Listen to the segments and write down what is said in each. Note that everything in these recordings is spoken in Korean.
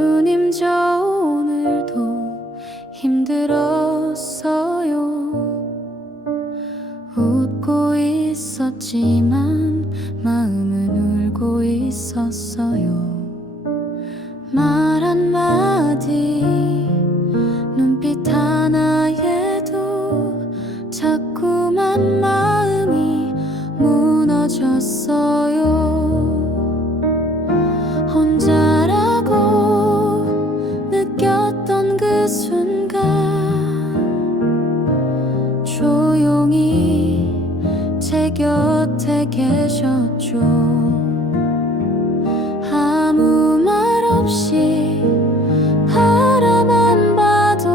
주님 저 오늘도 힘들었어요. 웃고 있었지만 마음은 울고 있었어요. 말 한마디 눈빛 하나에도 자꾸만 마음이 무너졌어요. 혼자라고 느꼈던 그 순간 조용히 제 곁에 계셨죠. 아무 말 없이 바라만 봐도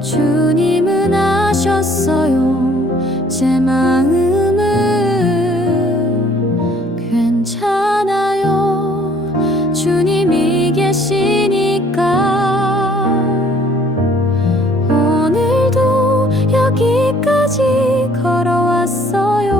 주님은 아셨어요. 제 마음은 괜찮아요. 주님이 계시니까. 오늘도 여기까지 걸어왔어요.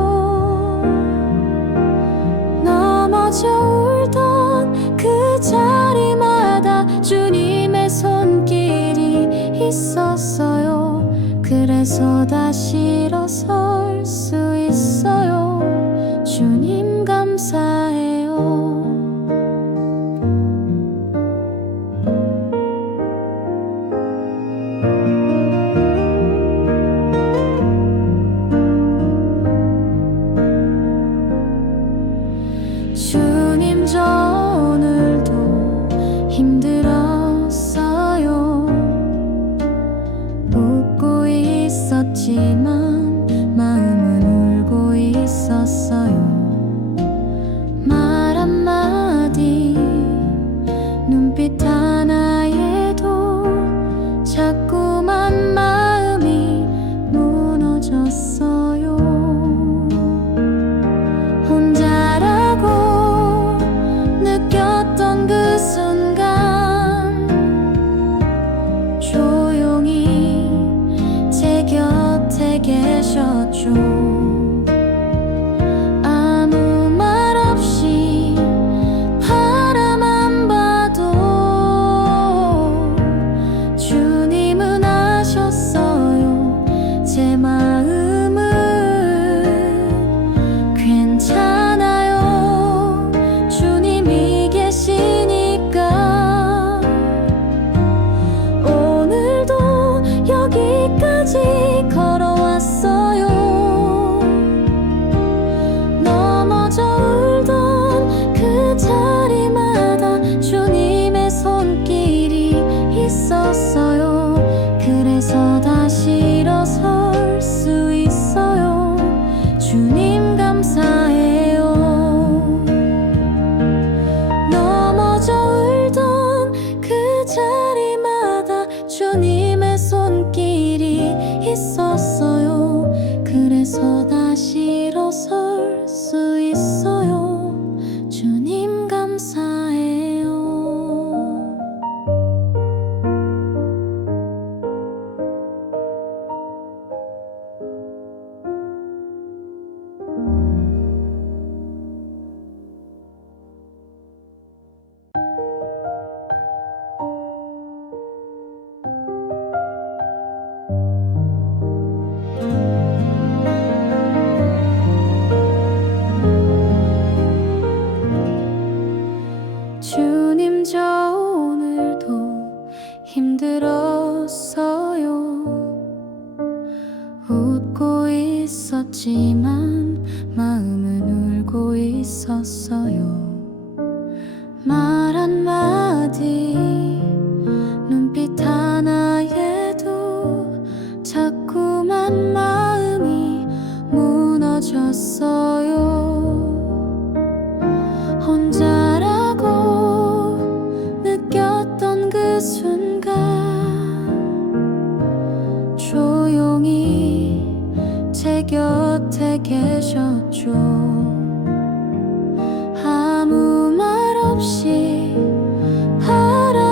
넘어져 울던 그 자리마다 주님의 손길이 있었어요. 그래서 다시 일어설 수 있어요. 주님 감사해요. 주님 저 오늘도 힘들었어요. 웃고 있었지만 마음은 울고 있었어요. 말 한마디 눈빛 하나에도 자꾸만 마음이 무너졌어요. 혼자라고 느꼈던 그 순간 조용히 제 곁에 계셨죠. 아무 말 없이 바라만 봐도 주님은 아셨어요. 제 마음은 괜찮아요. 주님이 계시니까. 오늘도 여기까지 걸어왔어요. 넘어져 울던 그 자리마다 주님의 손길이 있었어요. 그래서 다시 일어설 수 있어요. 주님 감사해요. 넘어져 울던 그 자리마다 주님의 손길이 있었어요. 그래서 다시 일어설 수 있어요. 주님 감사해요. 주님 저 오늘도 힘들었어요. 웃고 있었지만 마음은 울고 있었어요. 말 한마디 눈빛 하나에도 자꾸만 마음이 무너졌어요. 혼자라고 느꼈던 그 순간 조용히 제 곁에 계셨죠. 아무 말 없이 바라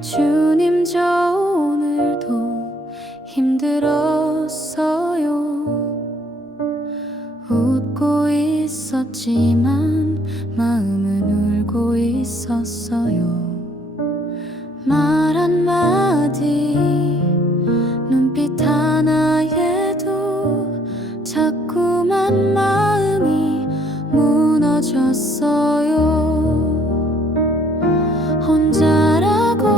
주님 저 오늘도 힘들었어요. 웃고 있었지만 마음은 울고 있었어요. 말 한마디 눈빛 하나에도 자꾸만 마음이 무너졌어요. 혼자라고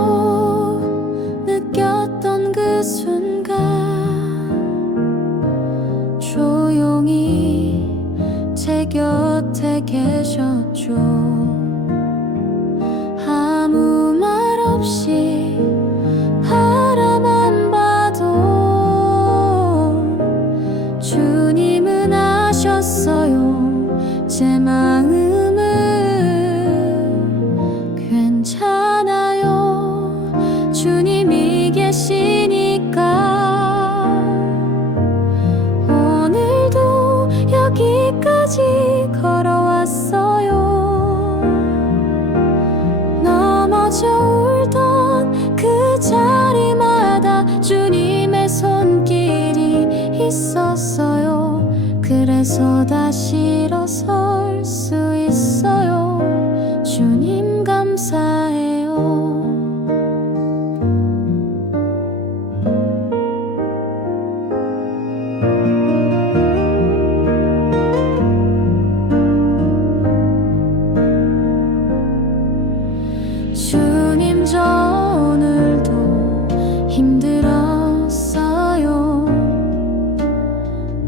느꼈던 그 순간 조용히 제 곁에 계셨죠. 아무 말 없이 바라만 봐도 주님은 아셨어요. 제 마음은 괜찮아요. 주님이 계시니까. 오늘도 여기까지 걸어왔어요. 넘어져 울던 그 자리마다 주님의 손길이 있었어요. 그래서 다시 일어설 수 있어요. 주님 감사해요. 주님 저 오늘도 힘들었어요.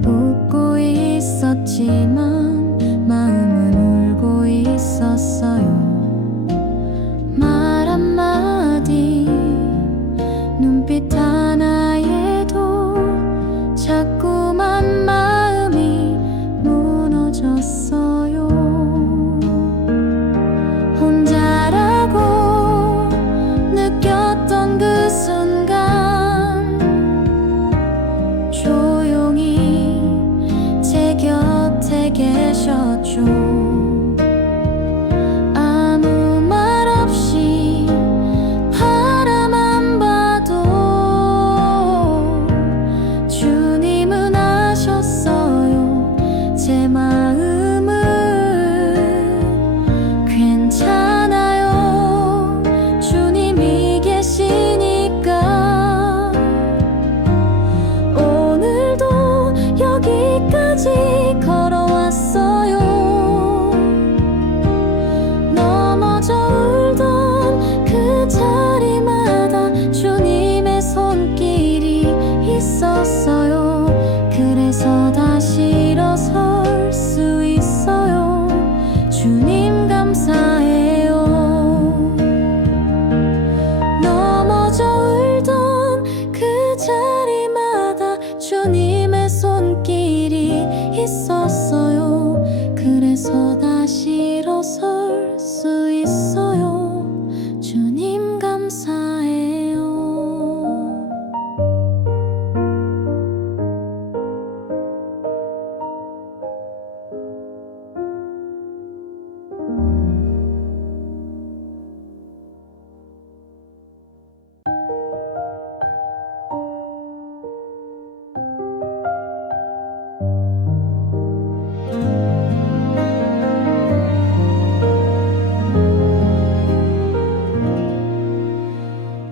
웃고 있었지만 마음은 울고 있었어요. 말 한마디 눈빛 하나에도 자꾸만 마음이 무너졌어요. 혼자라고 느꼈던 그 순간 조용히 제 곁에 계셨죠. 아무 말 없이 바라만 봐도 주님은 아셨어요. 제 마음은 괜찮아요. 주님이 계시니까. 오늘도 여기까지 걸어왔어요. 넘어져 울던 그 자리마다 주님의 손길이 있었어요. 그래서 다시 일어설 수 있어요. 주님 감사해요. 넘어져 울던 그 자리마다 주님의 손길이 있었어요. 그래서 다시 일어설 수 있어요. 주님 감사해요.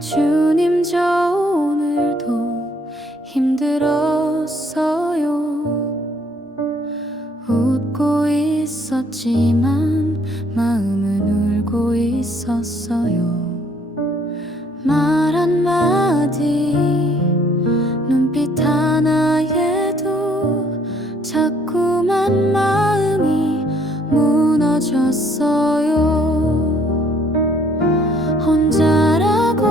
주님 저 오늘도 힘들었어요. 웃고 있었지만 마음은 울고 있었어요. 말 한마디 눈빛 하나에도 자꾸만 마음이 무너졌어요. 혼자라고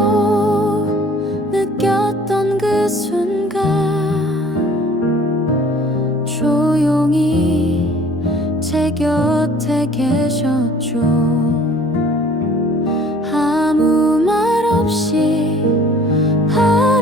느꼈던 그 순간 조용히 제 곁에 계셨죠. 아무 말 없이 바라만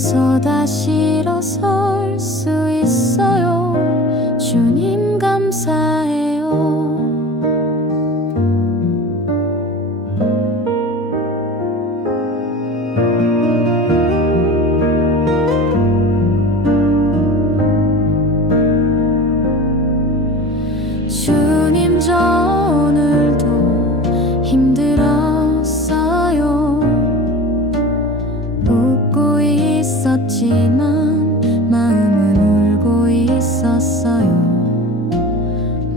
그래서 다시 일어설 수 있어요. 주님 감사해요. 주님 저 오늘도 힘들었어요. 웃고 있었지만 마음은 울고 있었어요.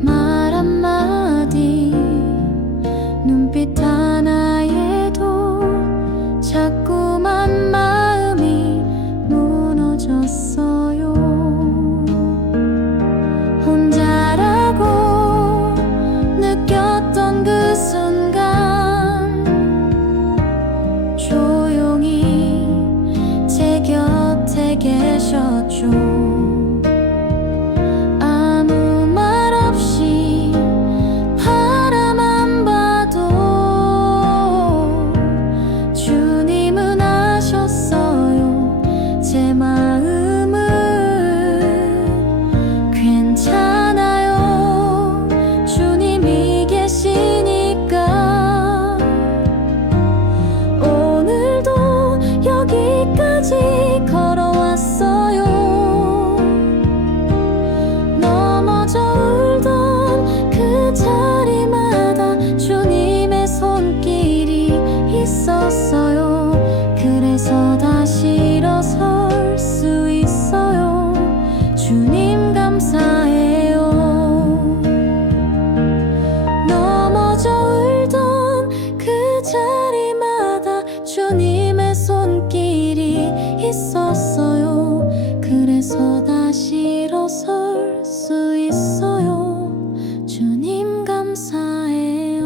말 한마디 눈빛 하나에도 자꾸만 마음이 무너졌어요. 혼자라고 느꼈던 그 순간 조용히 제 곁에 계셨죠. 아무 말 없이 바라만 봐도 주님은 아셨어요. 제 마음은 괜찮아요. 주님이 계시니까. 오늘도 여기까지 걸어왔어요. 넘어져 울던 그 자리마다 주님의 손길이 있었어요. 그래서 다시 일어설 수 있어요. 주님 감사해요. 넘어져 울던 그 자리마다 주님의 손길이 있었어요. 그래서 다시 일어설 수 있어요. 주님 감사해요.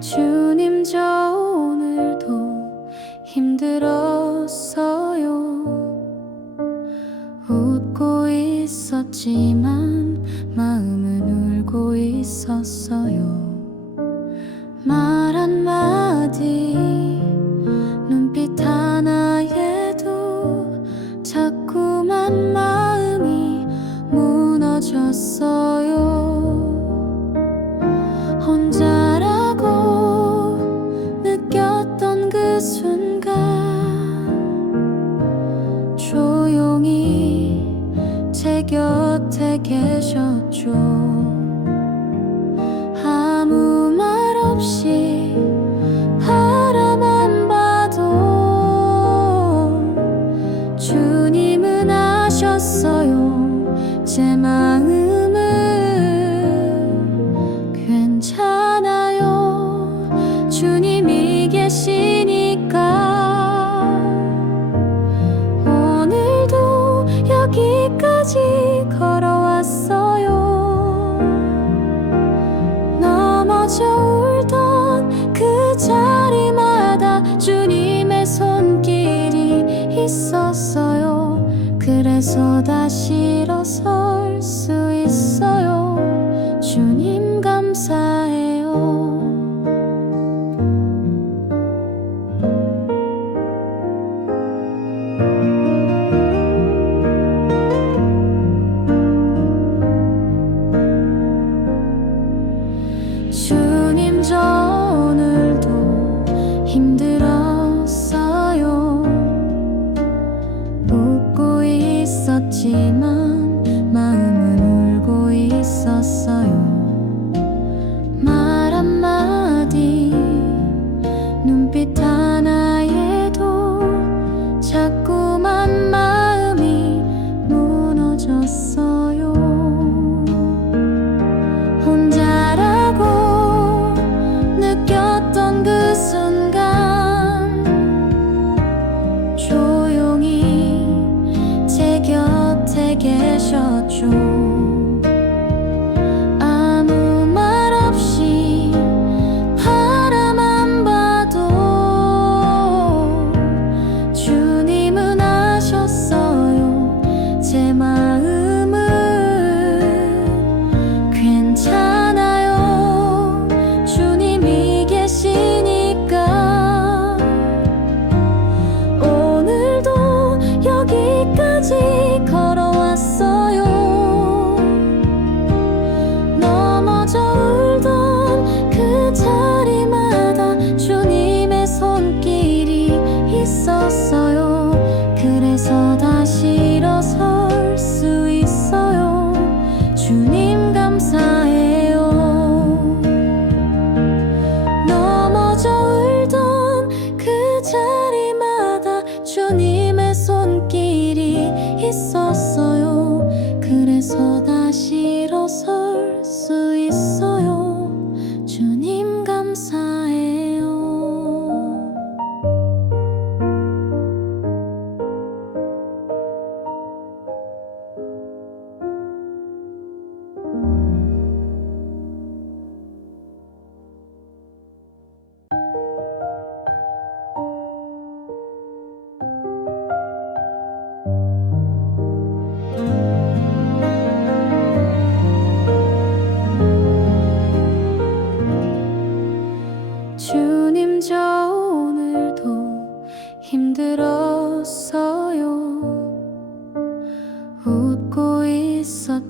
주님 저 오늘도 힘들었어요. 웃고 있었지만 마음은 울고 있었어요. 말 한마디 눈빛 하나에도 자꾸만 마음이 무너졌어요. 혼자라고 느꼈던 그 순간 조용히 제 곁에 계셨죠. 아무 말 없이 바라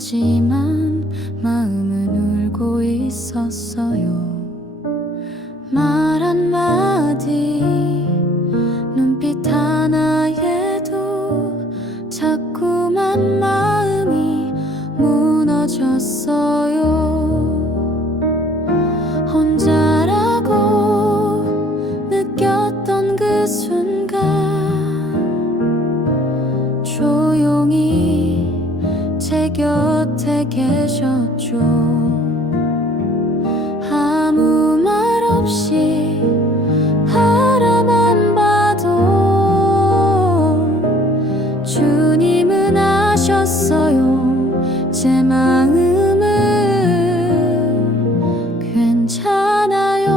있었지만 마음은 울고 있었어요. 말 한마디 눈빛 하나에도 자꾸만 마음이 무너졌어요. 혼자라고 느꼈던 그 순간 조용히 제 곁에 계셨죠. 아무 말 없이 바라만 봐도 주님은 아셨어요. 제 마음은 괜찮아요.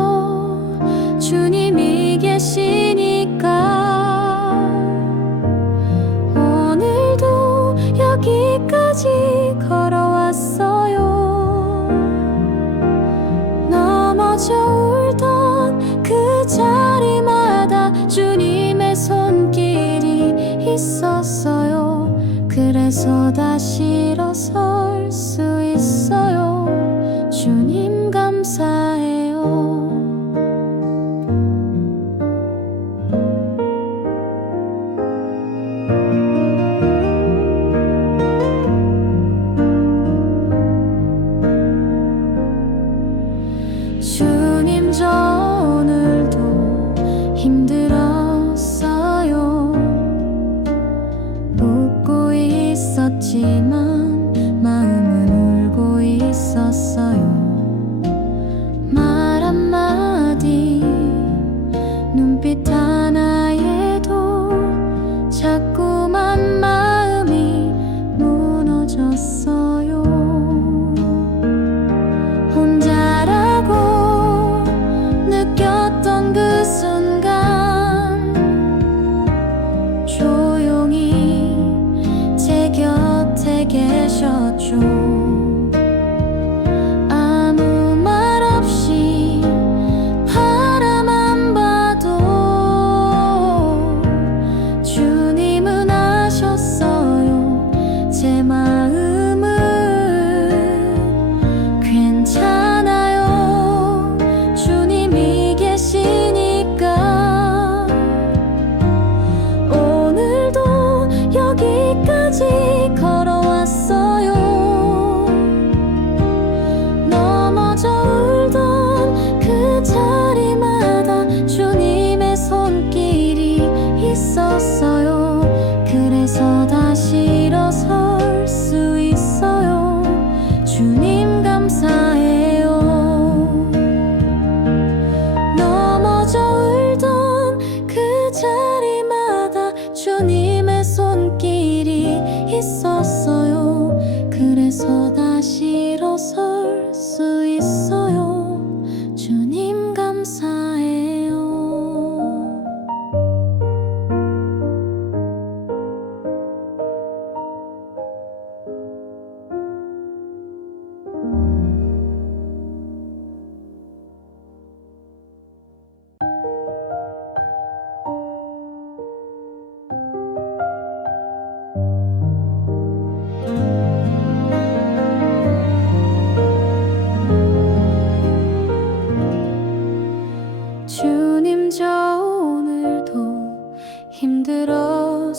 주님이 계시니까. 오늘도 여기까지 걸어왔어요. 넘어져 울던 그 자리마다 주님의 손길이 있었어요. 그래서 다시 일어설 수 있어요. 주님 감사해요. 주님 저 오늘도 힘들었어요. 웃고 있었지만 마음은 울고 있었어요. 말 한마디 눈빛 하나에도 자꾸만 마음이 무너졌어요. 혼자라고 느꼈던 그 순간 조용히 제 곁에 계셨죠. 아무 말 없이 바라만 봐도 주님은 아셨어요. 제 마음은 괜찮아요. 주님이 계시니까. 오늘도 여기까지 걸어왔어요. 넘어져 울던 그 자리마다 주님의 손길이 있었어요. 그래서 다시 일어설 수 있어요. 주님 감사해요. 넘어져 울던 그 자리마다 주님의 손길이 있었어요. 그래서 다시 일어설 수 있어요. 주님 감사해요. 주님 저 오늘도 힘들었어요.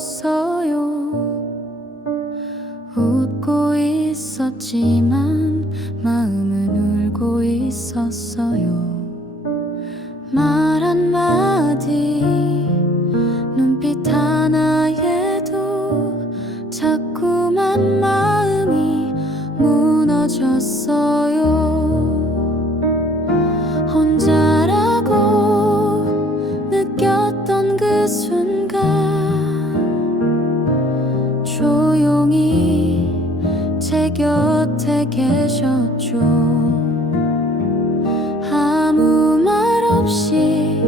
웃고 있었지만 마음은 울고 있었어요. 말 한마디 눈빛 하나에도 자꾸만 마음이 무너졌어요. 혼자라고 느꼈던 그 순간 조용히 제 곁에 계셨죠. 아무 말 없이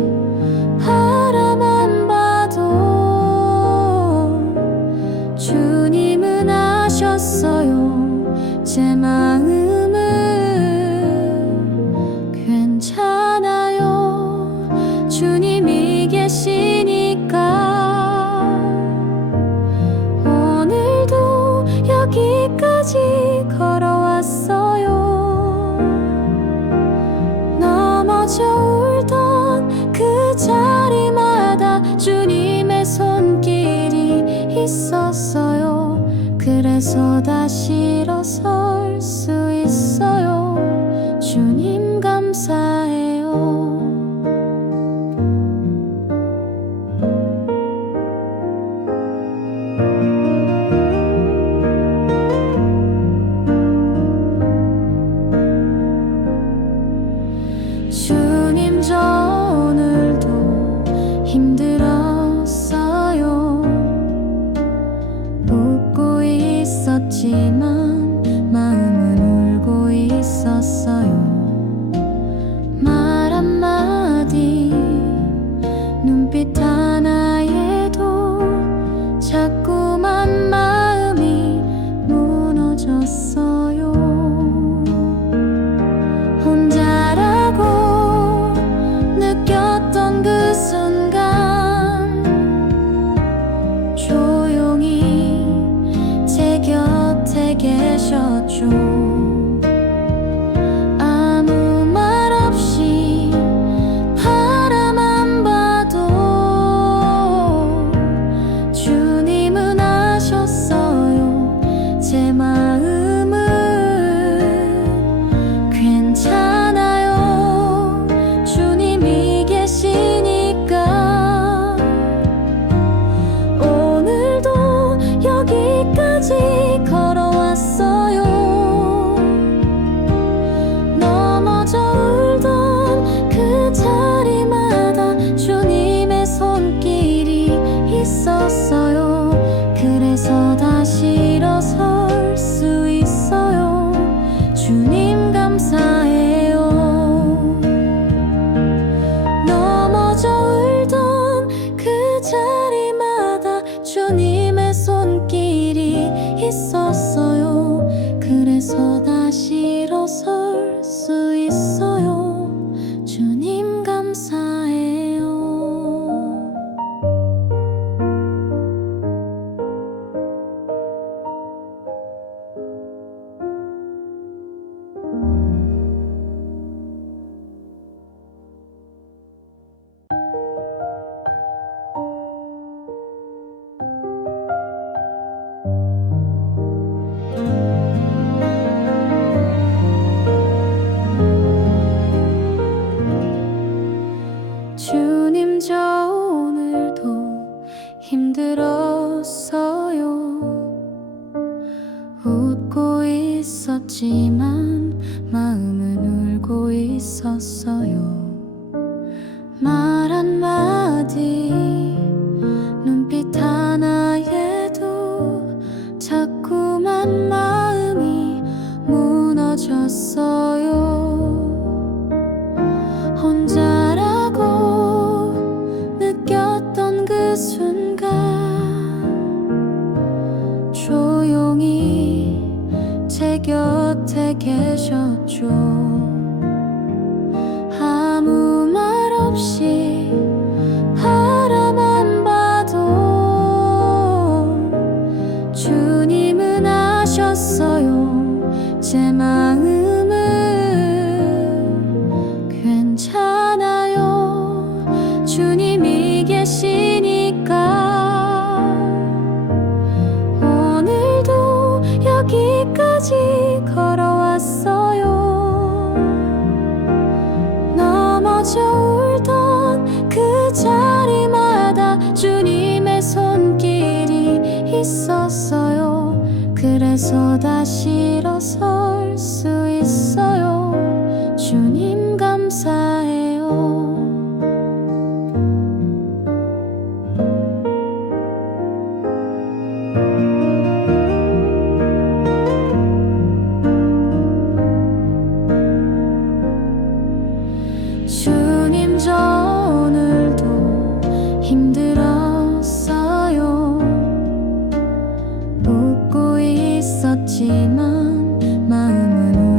바라만 봐도 주님은 아셨어요. 제 마음은 괜찮아요. 주님이 계시니까. 오늘도 여기까지 그래서 다시 일어설 수 있어요. 주님 감사해요. 주님 저 오늘도 힘들었어요. 웃고 있었지만 마음은 울고 있었어요. 말 한마디 눈빛 하나에도 자꾸만 마음이 무너졌어요. 혼자라고 느꼈던 그 순간 조용히 제 곁에 계셨죠. 아무 말 없이 바라만 봐도 주님은 아셨어요. 제 마음은 괜찮아요. 주님이 계시니까. 오늘도 여기까지 걸어왔어요. 넘어져 울던 그 자리마다 주님의 손길이 있었어요. 그래서 다시 일어설 수 있어요. 주님 감사해요. 넘어져 울던 그 자리마다 주님의 손길이 있었어요. 그래서 다시 일어설 수 있어요. 주님 감사해요. 주님 저 오늘도 힘들었어요. 웃고 있었지만 마음은 울고 있었어요. 말 한마디 눈빛 하나에도 자꾸만 마음이 무너졌어요. 혼자라고 느꼈던 그 순간 조용히 제 곁에 계셨죠. 아무 말 없이 바라만 봐도 주님은 아셨어요. 제 마음은 괜찮아요. 주님이 계시니까. 오늘도 여기까지 걸어왔어요. 넘어져 울던 그 자리마다 주님의 손길이 있었어요. 그래서 다시 일어설 수 있어요. 주님 감사해요. 주님 저 오늘도 힘들었어요. 웃고 있었지만 마음은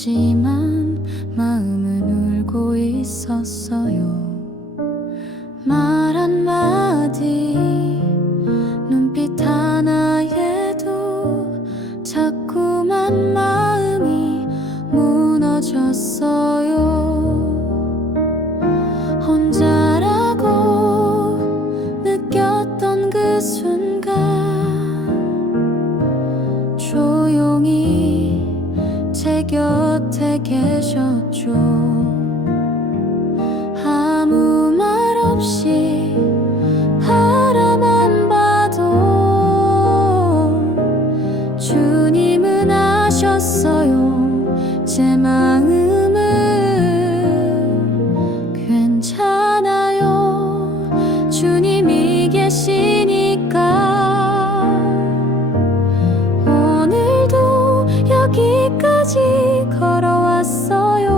있었지만 마음은 울고 있었어요. 말 한마디 눈빛 하나에도 자꾸만 마음이 무너졌어요. 혼자라고 느꼈던 그 순간 조용히 제 곁에 계셨죠. 아무 말 없이 바라만 봐도 주님은 아셨어요. 제 마음은 괜찮아요. 주님이 계시니까. 오늘도 여기까지 걸어왔어요.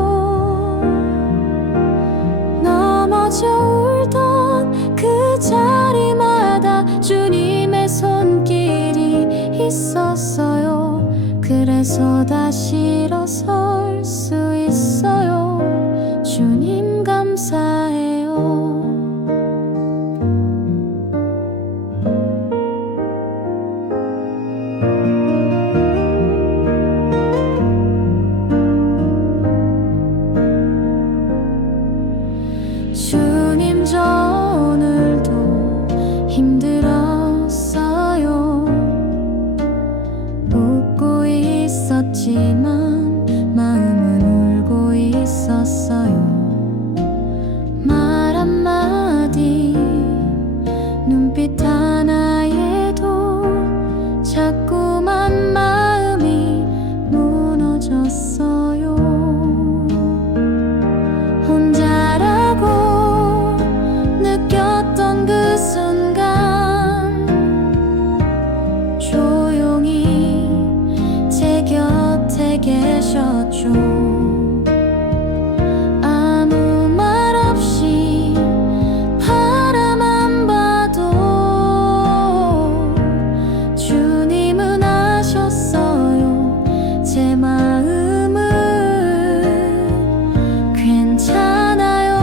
넘어져 울던 그 자리마다 주님의 손길이 있었어요. 그래서 다시 일어설 수 있어요. 주님 감사해요. 주님 저 오늘도 힘들었어요. 웃고 있었지만 마음은 울고 있었어요. 말 한마디 눈빛 하나에도 자꾸만 마음이 무너졌어요. 혼자라고 느꼈던 그 순간 조용히 제 곁에 계셨죠. 아무 말 없이 바라만 봐도 주님은 아셨어요. 제 마음은 괜찮아요.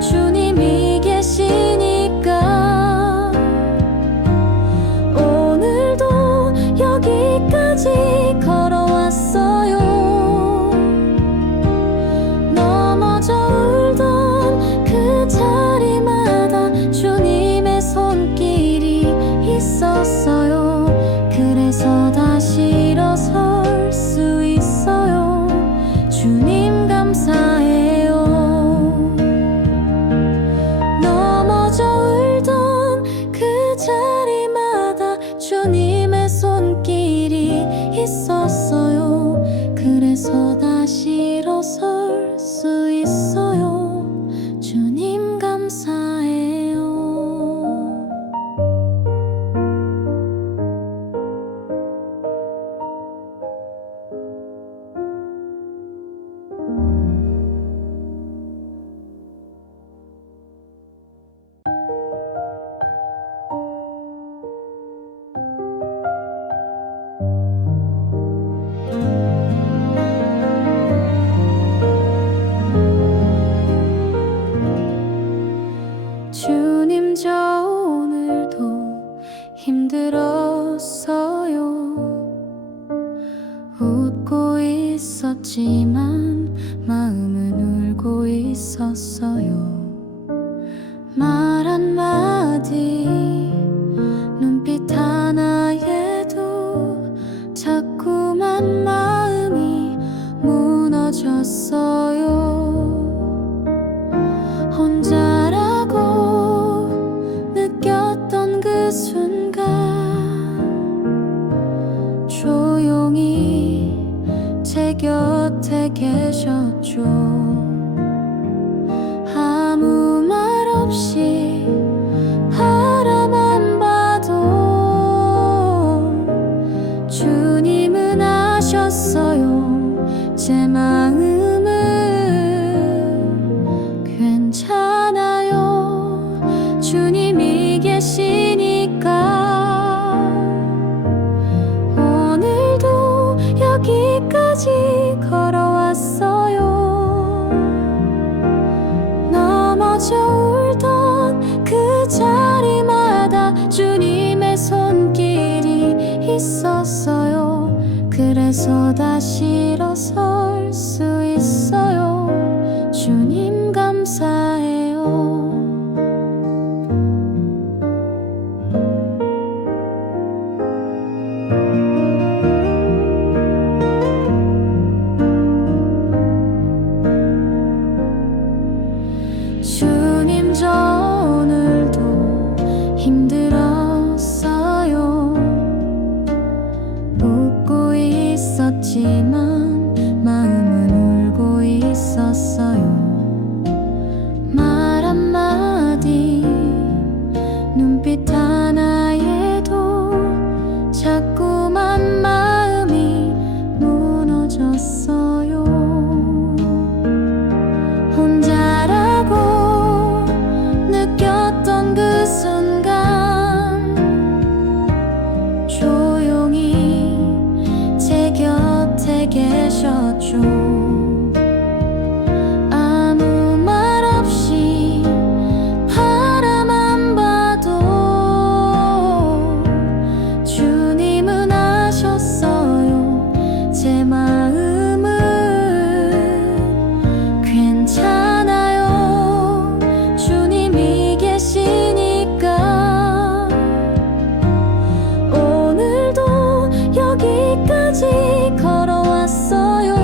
주님이 계시니까. 오늘도 여기까지 걸어왔어요. 넘어져 울던 그 자리마다 주님의 손길이 있었어요. 그래서 다시 일어설 수 있어요. 주님 감사해요. 넘어져 울던 그 자리마다 주님의 손길이 있었어요. 그래서 다시 일어설 수 있어요. 주님 감사해요. 주님 저 오늘도 힘들었어요. 웃고 있었지만 마음은 울고 있었어요. 말 한마디 눈빛 하나에도 자꾸만 마음이 무너졌어요. 혼자라고 느꼈던 그 순간 조용히 제 곁에 계셨죠. 아무 말 없이 바라만 봐도 주님은 아셨어요. 제 마음은 괜찮아요. 주님이 계시니까. 오늘도 여기까지 넘어져 울던 그 자리마다 주님의 손길이 있었어요. 그래서 다시 일어설 수 있어요. 주님 감사해요. 주님 저 오늘도 힘들었어요. 웃고 있었지만 마음은 울고 있었어요. 말 한마디 눈빛 하나에도 자꾸만 마음이 무너졌어요. 혼자라고 느꼈던 그 순간 조용히 제 곁에 계셨죠. 아무 말 없이 바라만 봐도 주님은 아셨어요. 제 마음은 괜찮아요. 주님이 계시니까. 오늘도 여기까지 걸어왔어요.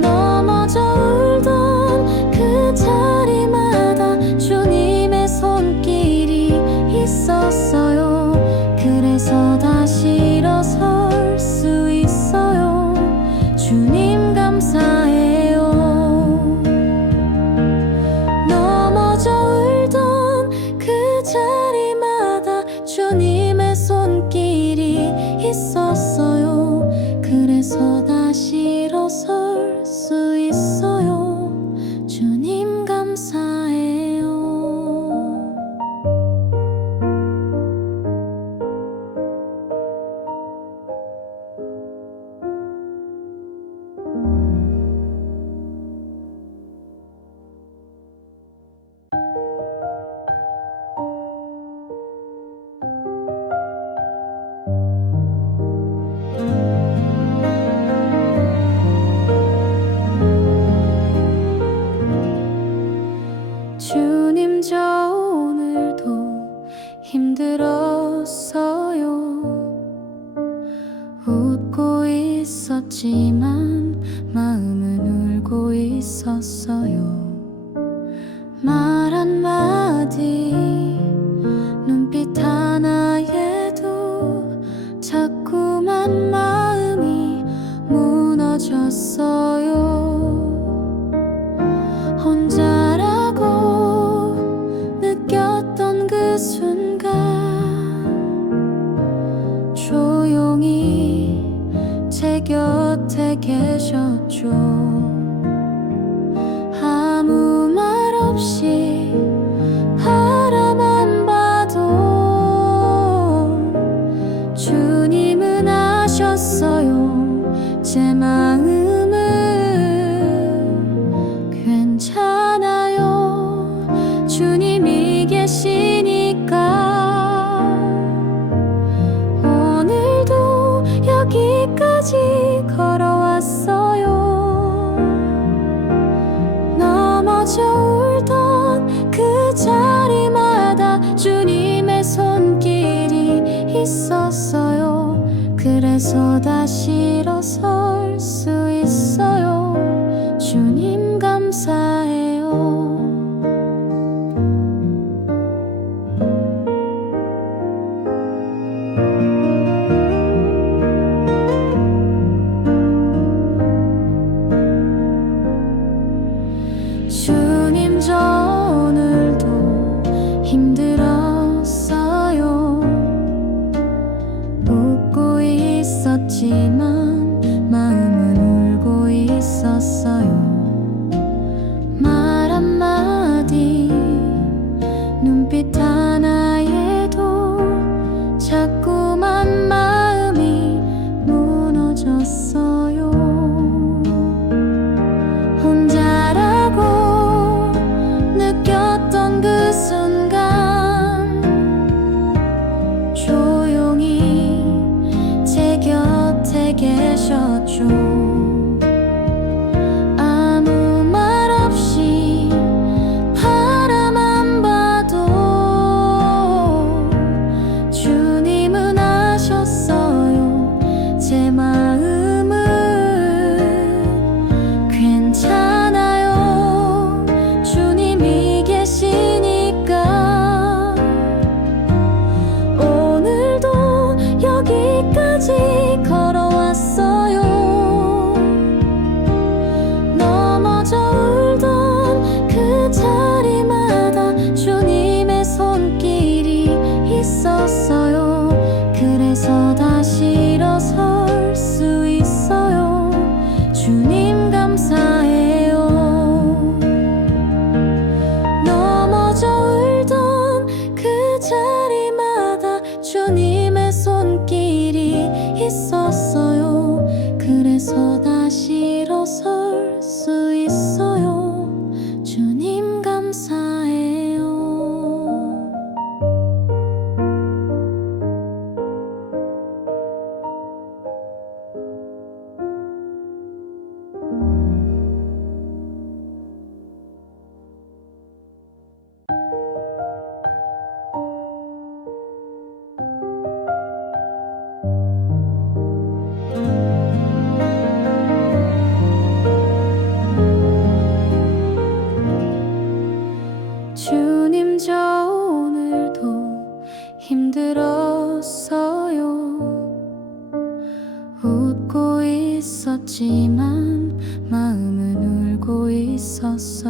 넘어져 울던 그 자리마다 주님의 손길이 있었어요. 그래서 다시 일어설 수 있어요. 주님 감사해요. 넘어져 울던 그 자리마다 주님의 손길이 있었어요. 그래서 다시 일어설 수 있어요. 주님 감사해요. 주님 저 오늘도 힘들었어요. 웃고 있었지만 마음은 울고 있었어요. 말 한마디 눈빛 하나에도 자꾸만 마음이 무너졌어요. 혼자라고 느꼈던 그 순간 조용히 제 곁에 계셨죠. 아무 말 없이 바라만 봐도 주님은 아셨어요. 제 마음은 괜찮아요. 주님이 계시니까. 오늘도 여기까지 걸어왔어요. 넘어져 울던 그 자리마다 주님의 손길이 있었어요. 그래서 다시 일어설 수 있어요. 주님 감사해요. 주님 저 오늘도 힘들었어요. 웃고 있었지만 마음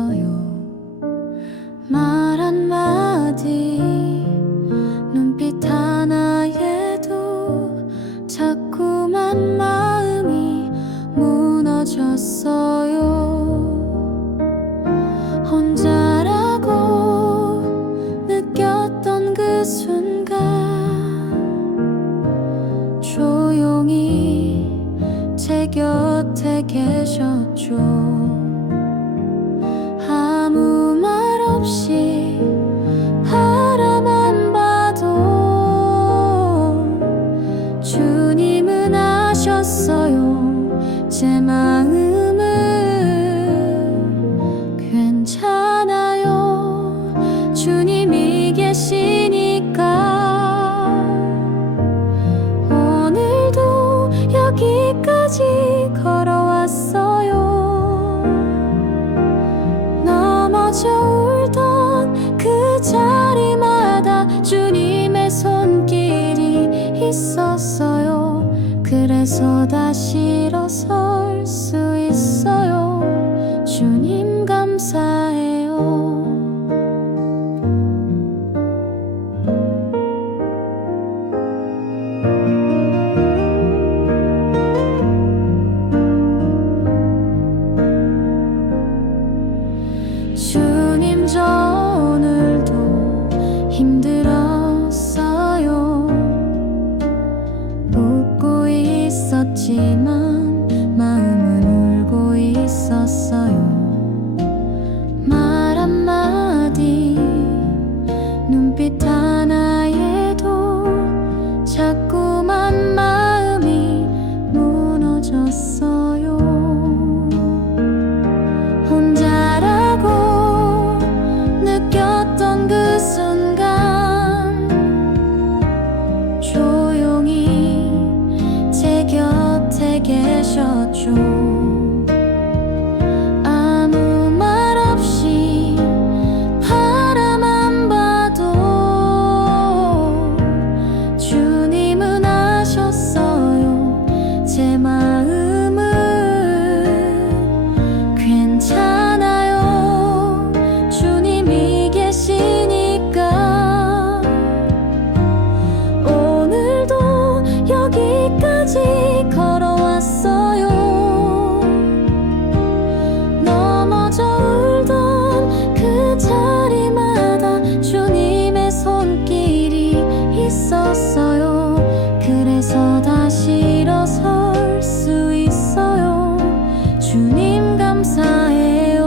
있었어요. 말 한마디 눈빛 하나에도 자꾸만 마음이 무너졌어요. 혼자라고 느꼈던 그 순간 조용히 제 곁에 계셨죠. 아무 말 없이 바라만 봐도 주님은 아셨어요. 제 마음은 괜찮아요. 주님이 계시니까. 오늘도 여기까지 걸어왔어요. 넘어져 울던 그 자리마다 주님의 손길이 있었어요. 그래서 다시 일어설 수 있어요. 주님 감사해요. 주님 저 오늘도 힘들었어요. 웃고 있었지만 마음은 울고 있었어요. 말 한마디 눈빛 하나에도 자꾸만 마음이 무너졌어요. 혼자라고 느꼈던 그 순간 조용히 제 곁에 계셨죠. 아무 말 없이 바라만 봐도 주님은 아셨어요. 제 마음은 괜찮아요. 주님이 계시니까. 오늘도 여기까지 걸어왔어요. 넘어져 울던 그 자리마다 주님의 손길이 있었어요. 그래서 다시 일어설 수 있어요. 주님 감사해요.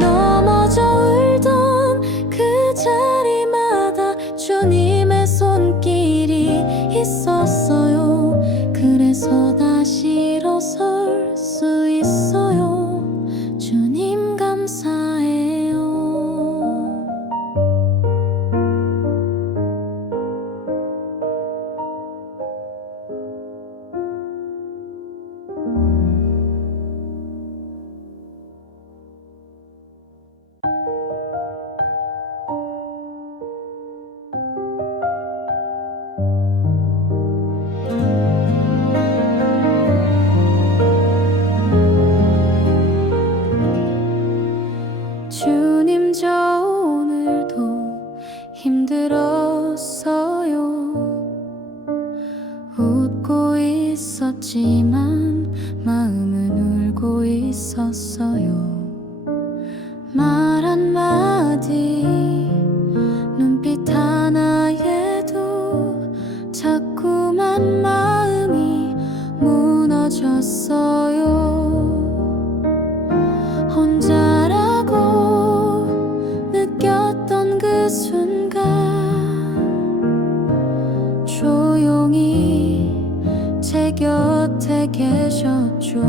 넘어져 울던 그 자리마다 주님의 손길이 있었어요. 그래서 다시 일어설 수 있어요. 주님 감사해요. 주님 저 오늘도 힘들었어요. 웃고 있었지만 마음은 울고 있었어요. 말 한마디 눈빛 하나에도 자꾸만 마음이 무너졌어요. 혼자라고 느꼈던 그 순간 조용히 제 곁에 계셨죠.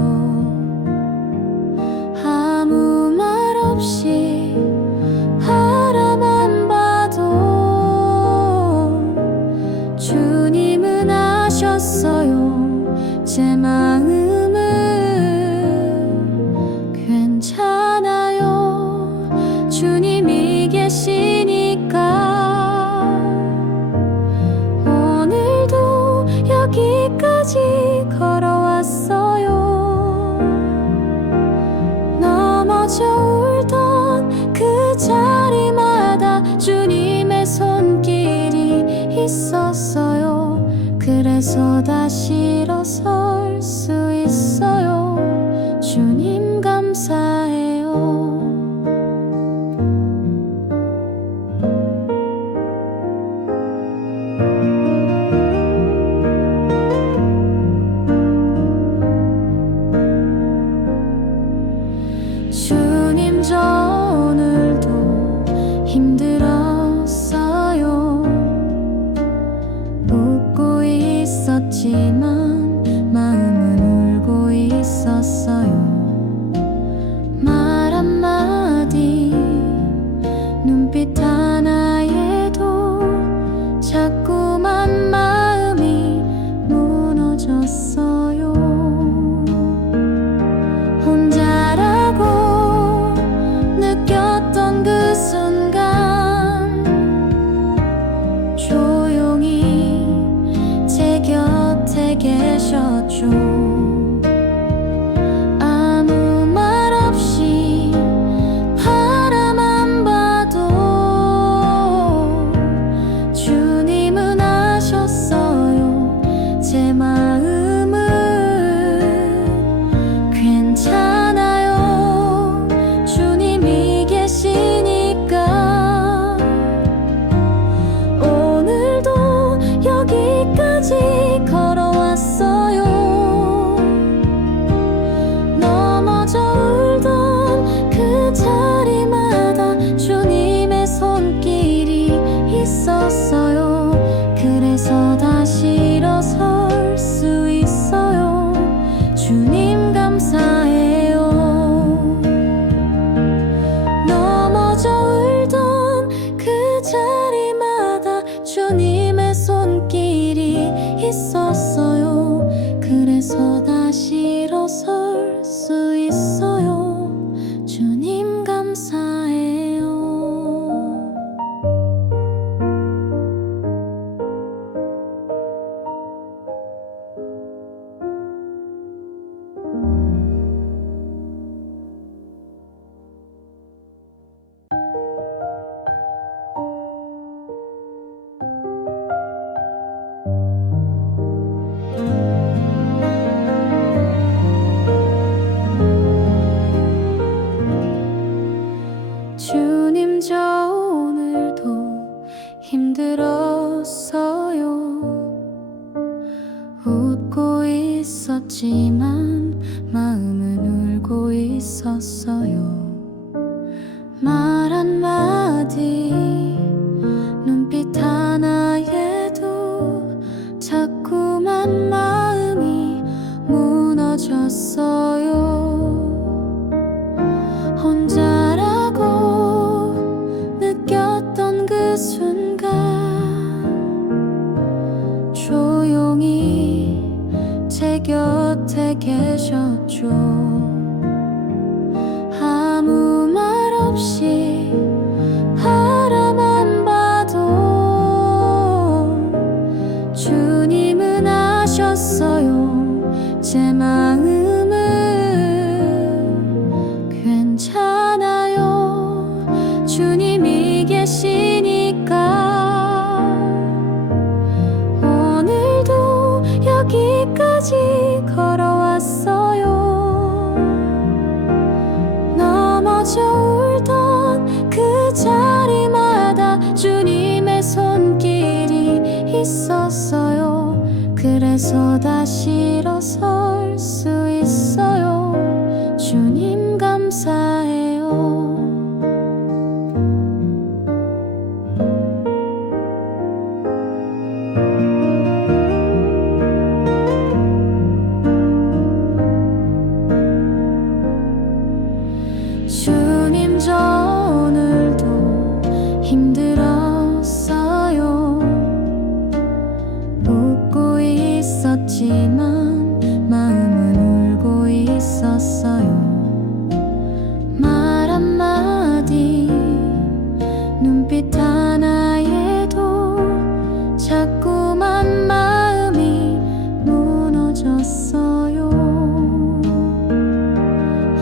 아무 말 없이 바라만 봐도 주님은 아셨어요. 제 마음은 괜찮아요. 넘어져 울던 그 자리마다 주님의 손길이 있었어요. 그래서 다시 일어설 수 있어요. 주님 감사해요. 주님 저 오늘도 힘들었어요. 웃고 있었지만 마음은 울고 있었어요. 말 한마디 눈빛 하나에도 자꾸만 마음이 무너졌어요. 혼자라고 느꼈던 그 순간 조용히 제 곁에 계셨죠. 아무 말 없이 바라만 봐도 주님은 아셨어요. 제 마음은 괜찮아요. 주님이 계시니까. 오늘도 여기까지 걸어왔어요. 넘어져 울던 그 자리마다 주님의 손길이 있었어요. 그래서 다시 일어설 수 있어요. 주님 감사해요. 넘어져 울던 그 자리마다 주님의 손길이 있었어요. 그래서 다시 일어설 수 있어요. 주님 감사해요. 주님 저 오늘도 힘들었어요. 웃고 있었지만 마음은 울고 있었어요. 말 한마디 눈빛 하나에도 자꾸만 마음이 무너졌어요. 혼자라고 느꼈던 그 순간 조용히 제 곁에 계셨죠. 아무 말 없이 바라만 봐도 주님은 아셨어요. 제 마음은 괜찮아요. 주님이 계시니까. 오늘도 여기까지 걸어왔어요. 넘어져 울던 그 자리마다 주님의 손길이 있었어요. 그래서 다시 일어설 수 있어요. 주님 감사해요. 주님 저 오늘도 힘들었어요. 웃고 있었지만 마음은 울고 있었어요. 말 한마디 눈빛 하나에도 자꾸만 마음이 무너졌어요.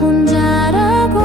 혼자라고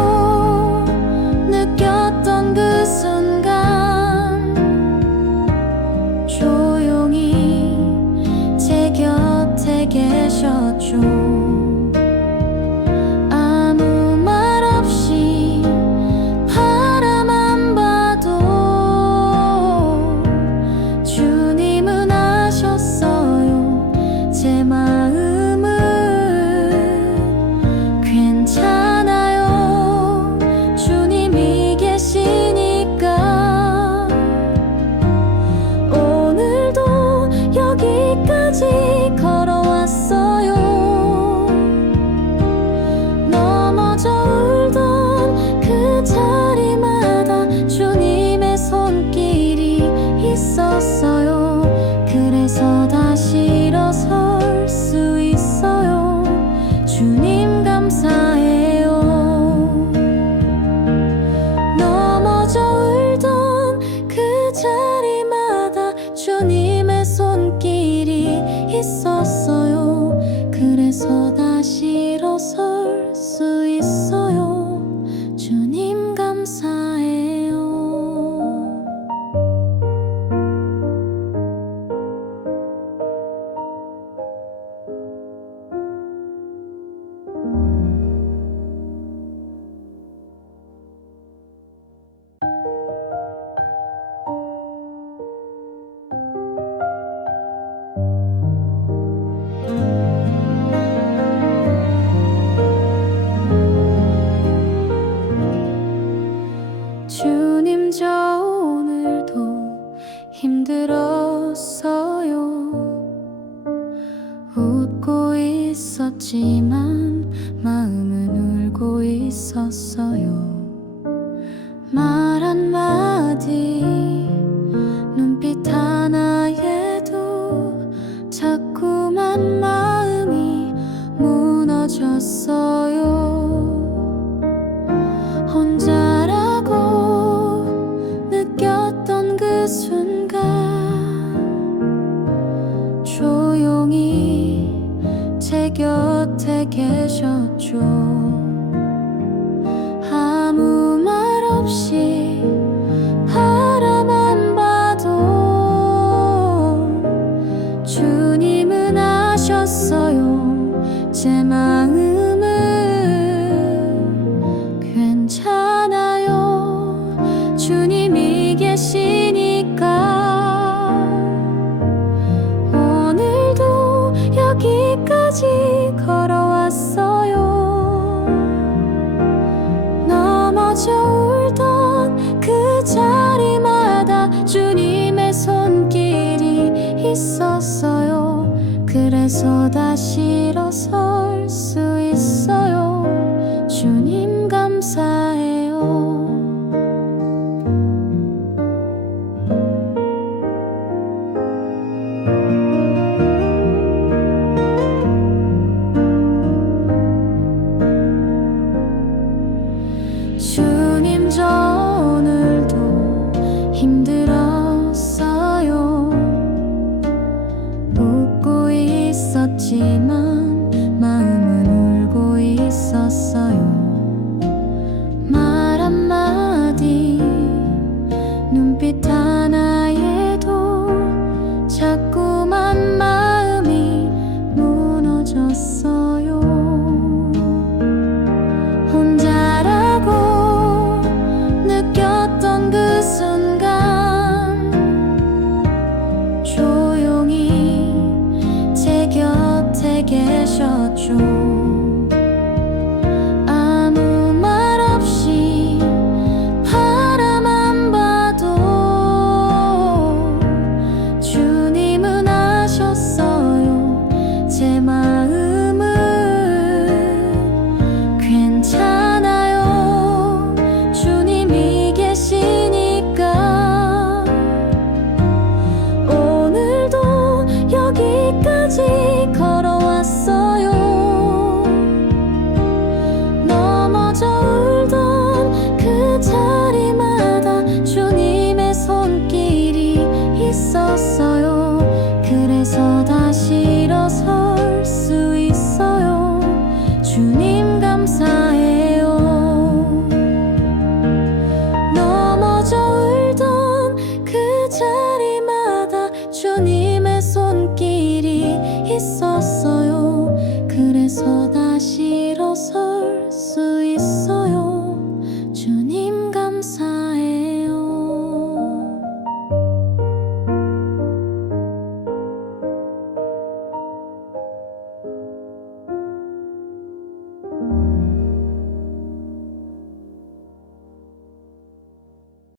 있었어요. 말 한마디 눈빛 하나에도 자꾸만 마음이 무너졌어요. 혼자라고 느꼈던 그 순간 조용히 제 곁에 계셨죠. 아무 말 없이 바라만 봐도 주님은 아셨어요. 제 마음은 괜찮아요. 주님이 계시니까 오늘도 여기까지 걸어왔어요. 넘어져 울던 그 자리마다 주님의 손길이 있었어요. 그래서 다시 일어설 수 있어요. 주님 감사해요. 주님 저